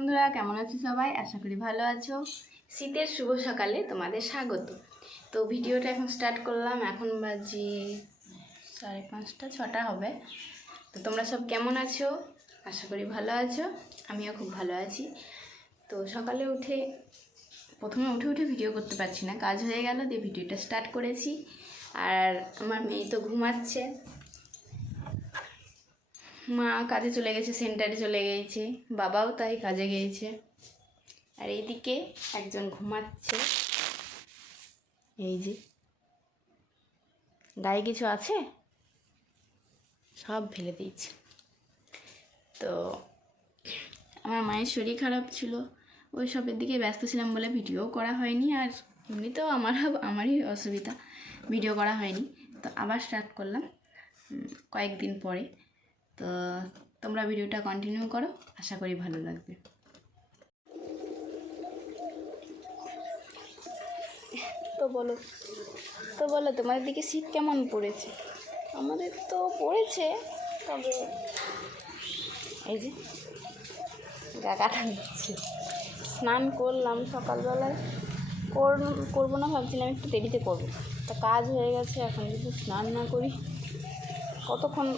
বন্ধুরা, কেমন আছো সবাই? আশা করি ভালো আছো। শীতের শুভ সকালে তোমাদের স্বাগত। তো ভিডিওটা এখন স্টার্ট করলাম। এখন বাজে 5:30 6টা হবে। তো তোমরা সব কেমন আছো? আশা করি ভালো আছো। আমিও খুব ভালো আছি। তো সকালে প্রথমে উঠে ভিডিও করতে পারছি না, কাজ হয়ে গেল দিয়ে ভিডিওটা স্টার্ট করেছি। আর আমার মেয়ে তো ঘুমাচ্ছে, মা কাজে চলে গেছে, সেন্টারে চলে গিয়েছে, বাবাও তাই কাজে গিয়েছে। আর এইদিকে একজন ঘুমাচ্ছে। এই যে গায়ে কিছু আছে, সব ফেলে দিয়েছে। তো আমার মায়ের শরীর খারাপ ছিল, ওই সবের দিকে ব্যস্ত ছিলাম বলে ভিডিও করা হয়নি। আর এমনিতেও আমারই অসুবিধা, ভিডিও করা হয়নি। তো আবার স্টার্ট করলাম কয়েকদিন পরে। তো তোমরা ভিডিওটা কন্টিনিউ করো, আশা করি ভালো লাগবে। তো বলো তোমাদের দিকে শীত কেমন পড়েছে? আমাদের তো পড়েছে, তবে এই যে গা কাটা দিচ্ছে। স্নান করলাম সকালবেলায়, করবো না ভাবছিলাম, একটু দেরিতে করবো। তো কাজ হয়ে গেছে, এখন যদি স্নান না করি কতক্ষণ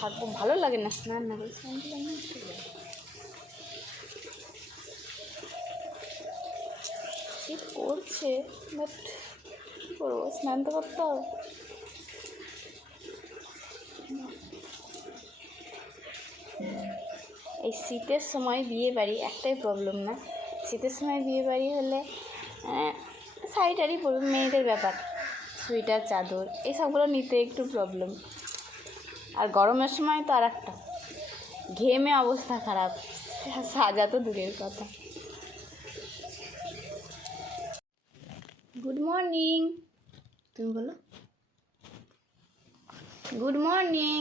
থাকবো, ভালো লাগে না স্নান না করি। স্নান করলাম না, শীত করছে, বাট কী করবো, স্নান তো করতে হবে। এই শীতের সময় বিয়ে বাড়ি একটাই প্রবলেম না, শীতের সময় বিয়ে বাড়ি হলে শাড়ি টাড়ি পরবে, মেয়েদের ব্যাপার, সোয়েটার চাদর এইসবগুলো নিতে একটু প্রবলেম। আর গরমের সময় তো আর একটা ঘেমে অবস্থা খারাপ, সাজা তো দূরের কথা। গুড মর্নিং, তুমি বলো গুড মর্নিং।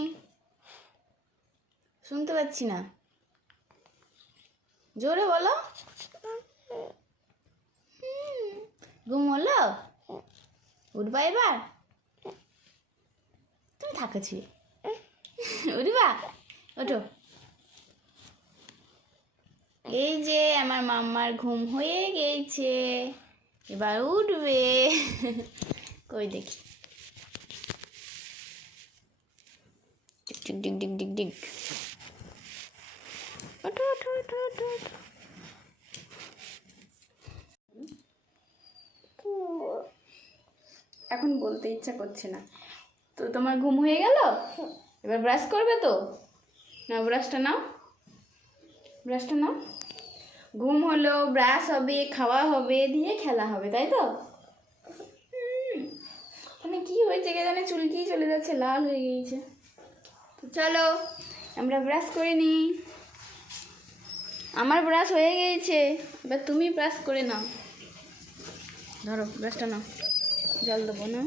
শুনতে পাচ্ছি না, জোরে বলো। ঘুম হলো? উঠবা এবার? তুমি থাকছি, উঠবা? ওঠো। এই যে আমার মাম্মার ঘুম হয়ে গেছে, এবার উঠবে। কই দেখি, ডিগ ডিগ ডিগ ডিগ ডিগ। ওঠো ওঠো ওঠো ওঠো ওঠো। এখন বলতে ইচ্ছা করছে না। তো তোমার ঘুম হয়ে গেল, এবার ব্রাশ করবে তো? না, ব্রাশটা নাও, ব্রাশটা নাও। ঘুম হলো, ব্রাশ হবে, খাওয়া হবে, দিয়ে খেলা হবে, তাই তো? মানে কি হয়েছে কে জানে, চুলকি চলে যাচ্ছে, লাল হয়ে গিয়েছে। তো চলো আমরা ব্রাশ করে নিই। আমার ব্রাশ হয়ে গিয়েছে, এবার তুমি ব্রাশ করে নাও। ধরো ব্রাশটা নাও, জল দেবো না।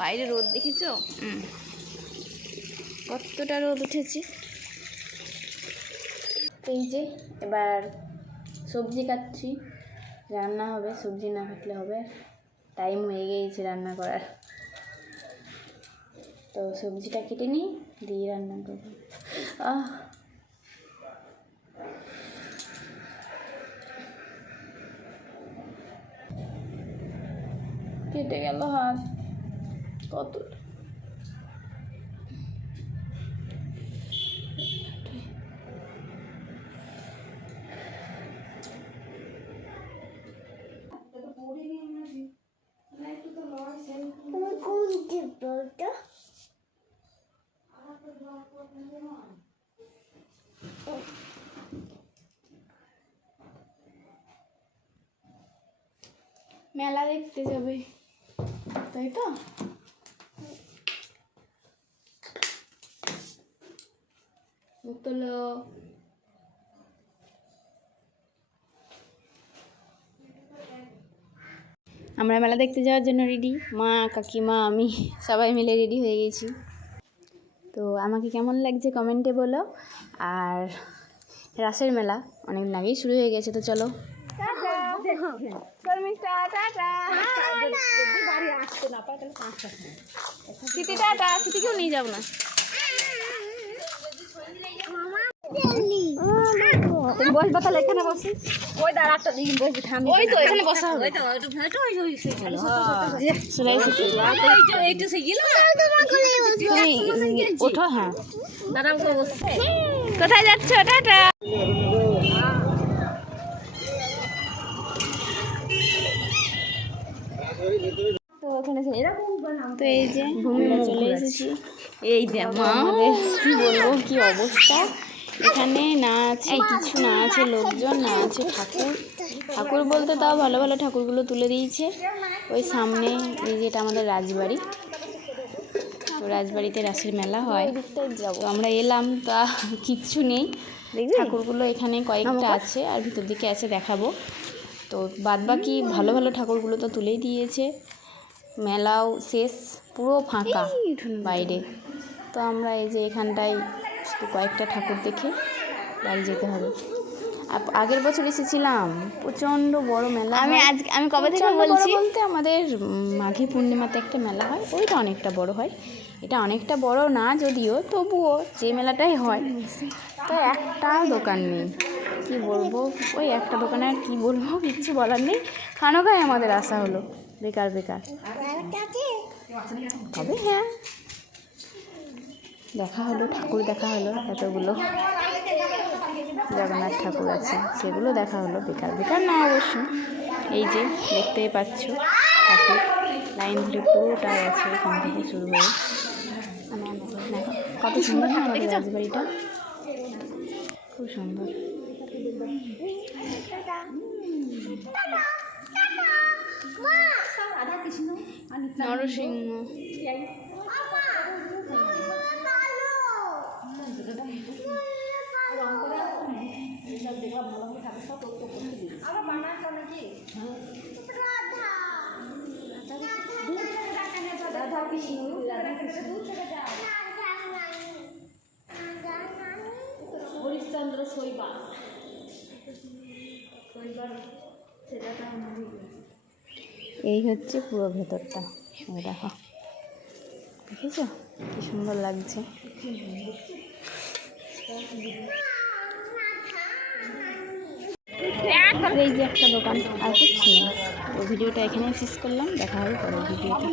বাইরে রোদ দেখেছো? কতটা রোদ উঠেছে। এই যে এবার সবজি কাটছি, রান্না হবে, সবজি না কাটলে হবে, টাইম হয়ে গিয়েছে রান্না করার। তো সবজিটা কেটে নিই, দিয়ে রান্না করবো। কেটে গেল হাত, কত মেলা দেখতে যাবে, তাই তো? তোলো। আমরা মেলা দেখতে যাওয়ার জন্য রেডি, মা, কাকিমা, আমি সবাই মিলে রেডি হয়ে গেছি। তো আমাকে কেমন লাগছে কমেন্টে বলো। আর রাসের মেলা অনেকদিন আগেই শুরু হয়ে গেছে। তো চলো, টাটা। স্মৃতিকেও নিয়ে যাবো না। তুমি বসবা তাহলে এখানে বসি। ওই দাঁড়া একটা দিন বসবি থামি। ওই তো এখানে বসা হবে। চলে এসেছি। তুমি ওঠো। হ্যাঁ, কোথায় যাচ্ছ? টাটা। তো ওখানে এরকম তো এই যে আমরা চলে এসেছি। এই দেখো আমাদের কি বলবো কি অবস্থা। এখানে না আছে কিছু, না আছে লোকজন, না আছে ঠাকুর। ঠাকুর বলতে তাও ভালো ভালো ঠাকুরগুলো তুলে দিয়েছে। ওই সামনে এই যেটা আমাদের রাজবাড়ি, তো রাজবাড়িতে রাসের মেলা হয়। তো আমরা এলাম, তা কিচ্ছু নেই। ঠাকুরগুলো এখানে কয়েকটা আছে আর ভিতর দিকে আছে, দেখাবো। তো বাদবাকি ভালো ভালো ঠাকুরগুলো তো তুলেই দিয়েছে। মেলাও শেষ, পুরো ফাঁকা বাইরে। তো আমরা এই যে এখানটায় শুধু কয়েকটা ঠাকুর দেখে বাড়ি যেতে হবে। আগের বছর এসেছিলাম, প্রচণ্ড বড় মেলা। আমি কবে থেকে বলছি বলতে আমাদের মাঘী পূর্ণিমাতে একটা মেলা হয়, ওইটা অনেকটা বড় হয়। এটা অনেকটা বড় না যদিও, তবুও যে মেলাটাই হয়। তো একটা দোকান নেই, কি বলবো, ওই একটা দোকানে আর কী বলবো, কিচ্ছু বলার নেই। খানোগায় আমাদের আসা হলো বেকার বেকার। তবে হ্যাঁ, দেখা হলো, ঠাকুর দেখা হলো, এতগুলো জগন্নাথ ঠাকুর আছে সেগুলো দেখা হলো, বেকার বেকার না অবশ্য। এই যে দেখতেই পাচ্ছ ঠাকুর লাইন ধরে পুরোটাই আছে, এখান থেকে শুরু হয়ে। কত সুন্দর না আমাদের রাজবাড়িটা, খুব সুন্দর। নরসিংহ হরিশ্চন্দ্র শৈবা। এই হচ্ছে পুরো ভেতরটা, দেখো, দেখেছো কি সুন্দর লাগছে। এই যে একটা দোকান, আর কিছু নেই। তো ভিডিওটা এখানে শেষ করলাম, দেখা হবে পরের ভিডিওতে।